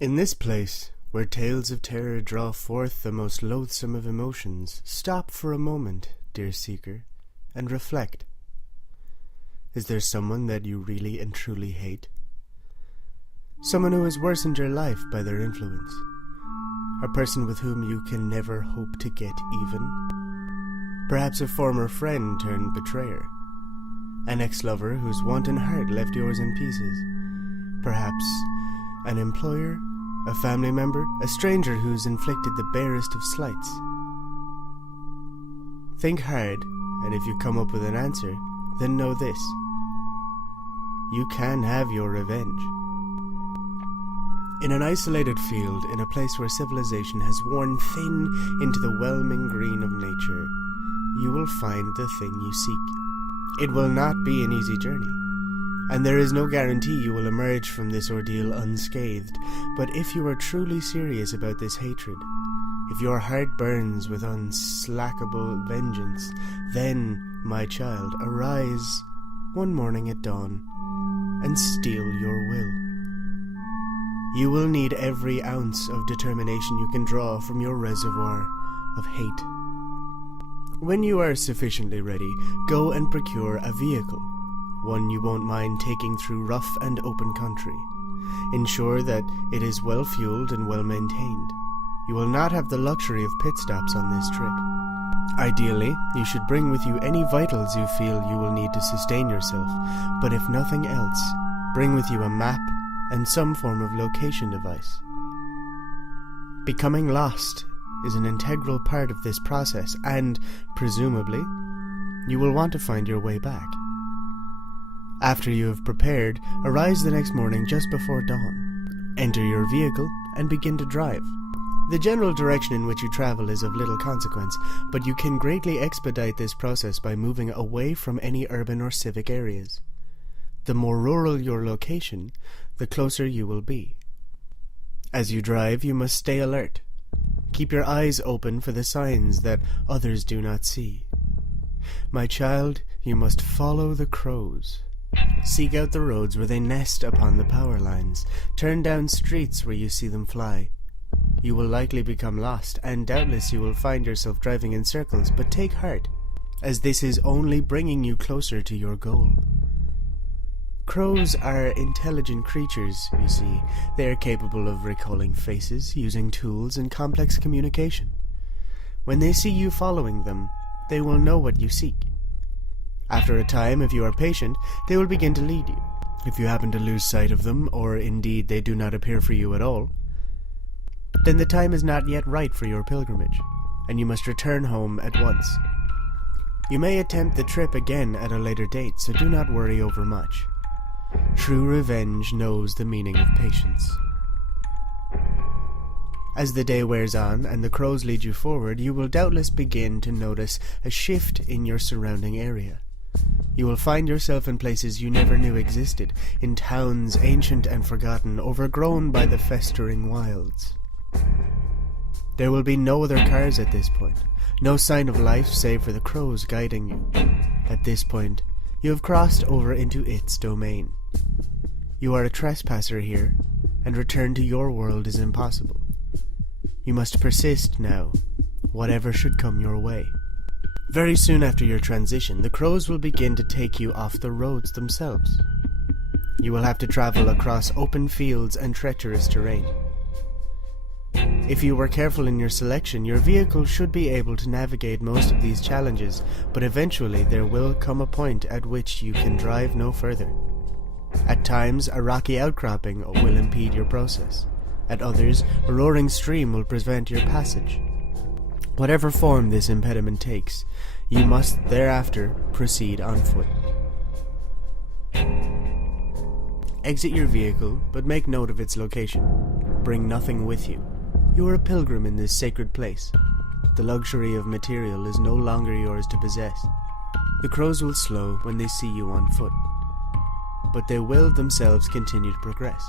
In this place, where tales of terror draw forth the most loathsome of emotions, stop for a moment, dear seeker, and reflect. Is there someone that you really and truly hate? Someone who has worsened your life by their influence? A person with whom you can never hope to get even? Perhaps a former friend turned betrayer? An ex-lover whose wanton heart left yours in pieces? Perhaps an employer, a family member, a stranger who's inflicted the barest of slights? Think hard, and if you come up with an answer, then know this. You can have your revenge. In an isolated field, in a place where civilization has worn thin into the whelming green of nature, you will find the thing you seek. It will not be an easy journey, and there is no guarantee you will emerge from this ordeal unscathed, but if you are truly serious about this hatred, if your heart burns with unslackable vengeance, then, my child, arise one morning at dawn and steal your will. You will need every ounce of determination you can draw from your reservoir of hate. When you are sufficiently ready, go and procure a vehicle, one you won't mind taking through rough and open country. Ensure that it is well fueled and well maintained. You will not have the luxury of pit stops on this trip. Ideally, you should bring with you any vitals you feel you will need to sustain yourself, but if nothing else, bring with you a map and some form of location device. Becoming lost is an integral part of this process, and, presumably, you will want to find your way back. After you have prepared, arise the next morning just before dawn. Enter your vehicle and begin to drive. The general direction in which you travel is of little consequence, but you can greatly expedite this process by moving away from any urban or civic areas. The more rural your location, the closer you will be. As you drive, you must stay alert. Keep your eyes open for the signs that others do not see. My child, you must follow the crows. Seek out the roads where they nest upon the power lines. Turn down streets where you see them fly. You will likely become lost, and doubtless you will find yourself driving in circles, but take heart, as this is only bringing you closer to your goal. Crows are intelligent creatures, you see. They are capable of recalling faces, using tools, and complex communication. When they see you following them, they will know what you seek. After a time, if you are patient, they will begin to lead you. If you happen to lose sight of them, or indeed they do not appear for you at all, then the time is not yet right for your pilgrimage, and you must return home at once. You may attempt the trip again at a later date, so do not worry over much. True revenge knows the meaning of patience. As the day wears on and the crows lead you forward, you will doubtless begin to notice a shift in your surrounding area. You will find yourself in places you never knew existed, in towns ancient and forgotten, overgrown by the festering wilds. There will be no other cars at this point, no sign of life save for the crows guiding you. At this point, you have crossed over into its domain. You are a trespasser here, and return to your world is impossible. You must persist now, whatever should come your way. Very soon after your transition, the crows will begin to take you off the roads themselves. You will have to travel across open fields and treacherous terrain. If you were careful in your selection, your vehicle should be able to navigate most of these challenges, but eventually there will come a point at which you can drive no further. At times, a rocky outcropping will impede your process. At others, a roaring stream will prevent your passage. Whatever form this impediment takes, you must thereafter proceed on foot. Exit your vehicle, but make note of its location. Bring nothing with you. You are a pilgrim in this sacred place. The luxury of material is no longer yours to possess. The crows will slow when they see you on foot, but they will themselves continue to progress.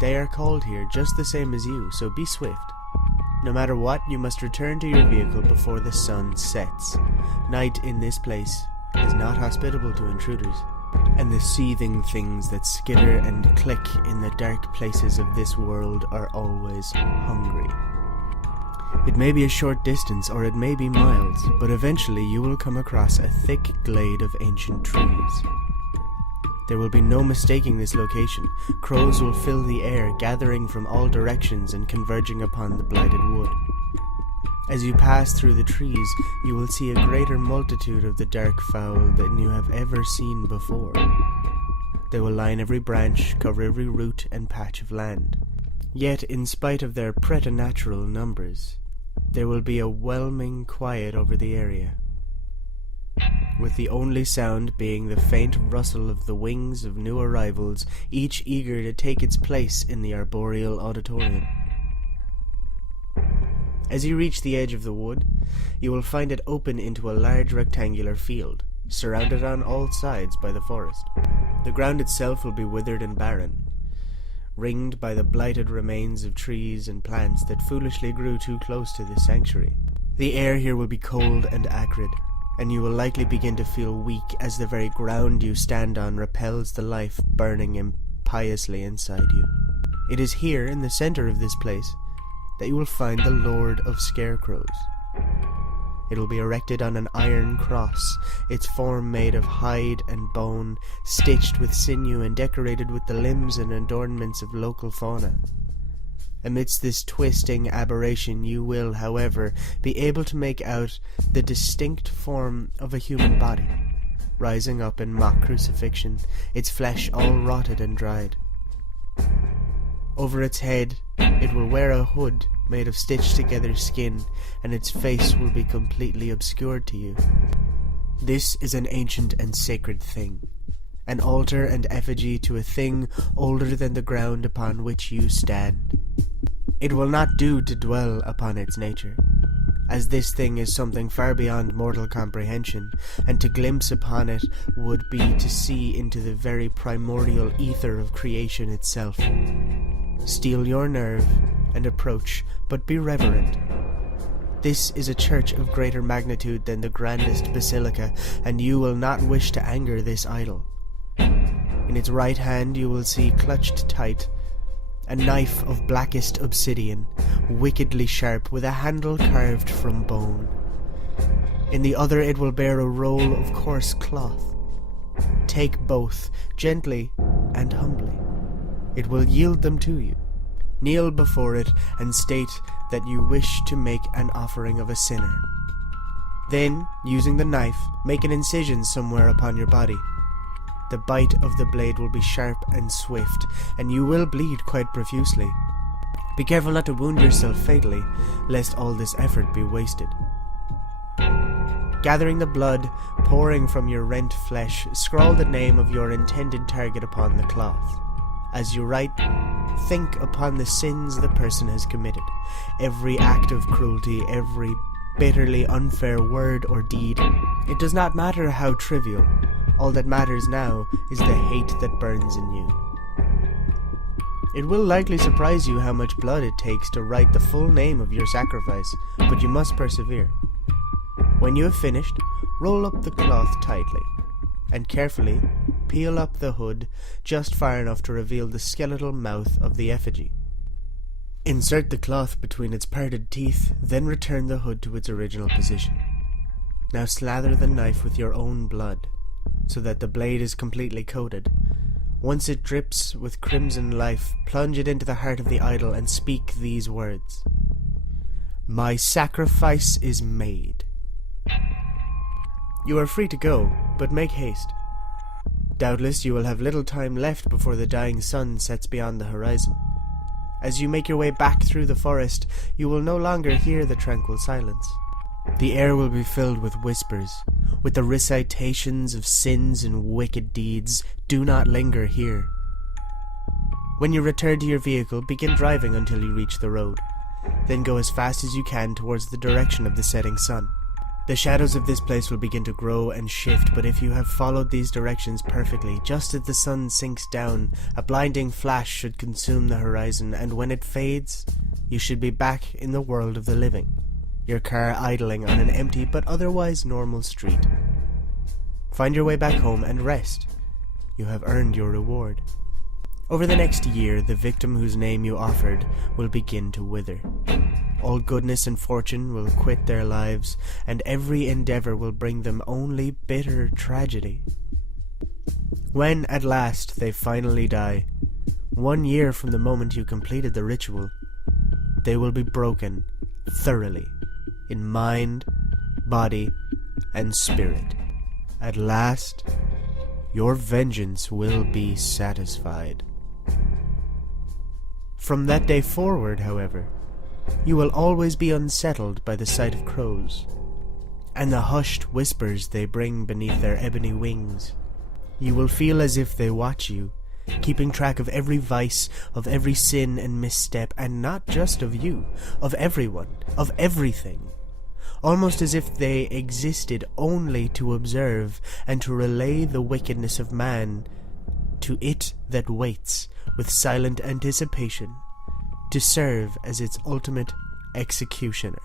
They are called here just the same as you, so be swift. No matter what, you must return to your vehicle before the sun sets. Night in this place is not hospitable to intruders. and the seething things that skitter and click in the dark places of this world are always hungry. It may be a short distance, or it may be miles, but eventually you will come across a thick glade of ancient trees. There will be no mistaking this location. Crows will fill the air, gathering from all directions and converging upon the blighted wood. As you pass through the trees, you will see a greater multitude of the dark fowl than you have ever seen before. They will line every branch, cover every root and patch of land. Yet, in spite of their preternatural numbers, there will be a whelming quiet over the area, with the only sound being the faint rustle of the wings of new arrivals, each eager to take its place in the arboreal auditorium. As you reach the edge of the wood, you will find it open into a large rectangular field, surrounded on all sides by the forest. The ground itself will be withered and barren, ringed by the blighted remains of trees and plants that foolishly grew too close to this sanctuary. The air here will be cold and acrid, and you will likely begin to feel weak as the very ground you stand on repels the life burning impiously inside you. It is here, in the center of this place, that you will find the Lord of Scarecrows. It will be erected on an iron cross, its form made of hide and bone, stitched with sinew and decorated with the limbs and adornments of local fauna. Amidst this twisting aberration you will, however, be able to make out the distinct form of a human body, rising up in mock crucifixion, its flesh all rotted and dried. Over its head it will wear a hood made of stitched-together skin, and its face will be completely obscured to you. This is an ancient and sacred thing, an altar and effigy to a thing older than the ground upon which you stand. It will not do to dwell upon its nature, as this thing is something far beyond mortal comprehension, and to glimpse upon it would be to see into the very primordial ether of creation itself. Steel your nerve and approach, but be reverent. This is a church of greater magnitude than the grandest basilica, and you will not wish to anger this idol. In its right hand you will see clutched tight a knife of blackest obsidian, wickedly sharp, with a handle carved from bone. In the other it will bear a roll of coarse cloth. Take both, gently and humbly. It will yield them to you. Kneel before it and state that you wish to make an offering of a sinner. Then, using the knife, make an incision somewhere upon your body. The bite of the blade will be sharp and swift, and you will bleed quite profusely. Be careful not to wound yourself fatally, lest all this effort be wasted. Gathering the blood pouring from your rent flesh, scrawl the name of your intended target upon the cloth. As you write, think upon the sins the person has committed, every act of cruelty, every bitterly unfair word or deed. It does not matter how trivial. All that matters now is the hate that burns in you. It will likely surprise you how much blood it takes to write the full name of your sacrifice, but you must persevere. When you have finished, roll up the cloth tightly, and carefully peel up the hood just far enough to reveal the skeletal mouth of the effigy. Insert the cloth between its parted teeth, then return the hood to its original position. Now slather the knife with your own blood, so that the blade is completely coated. Once it drips with crimson life, plunge it into the heart of the idol and speak these words: "My sacrifice is made." You are free to go, but make haste. Doubtless you will have little time left before the dying sun sets beyond the horizon. As you make your way back through the forest, you will no longer hear the tranquil silence. The air will be filled with whispers, with the recitations of sins and wicked deeds. Do not linger here. When you return to your vehicle, begin driving until you reach the road. Then go as fast as you can towards the direction of the setting sun. The shadows of this place will begin to grow and shift, but if you have followed these directions perfectly, just as the sun sinks down, a blinding flash should consume the horizon, and when it fades, you should be back in the world of the living, your car idling on an empty but otherwise normal street. Find your way back home and rest. you have earned your reward. Over the next year, the victim whose name you offered will begin to wither. All goodness and fortune will quit their lives, and every endeavor will bring them only bitter tragedy. When, at last, they finally die, 1 year from the moment you completed the ritual, they will be broken thoroughly in mind, body, and spirit. At last, your vengeance will be satisfied. From that day forward, however, you will always be unsettled by the sight of crows, and the hushed whispers they bring beneath their ebony wings. You will feel as if they watch you, keeping track of every vice, of every sin and misstep, and not just of you, of everyone, of everything. Almost as if they existed only to observe and to relay the wickedness of man to it that waits with silent anticipation to serve as its ultimate executioner.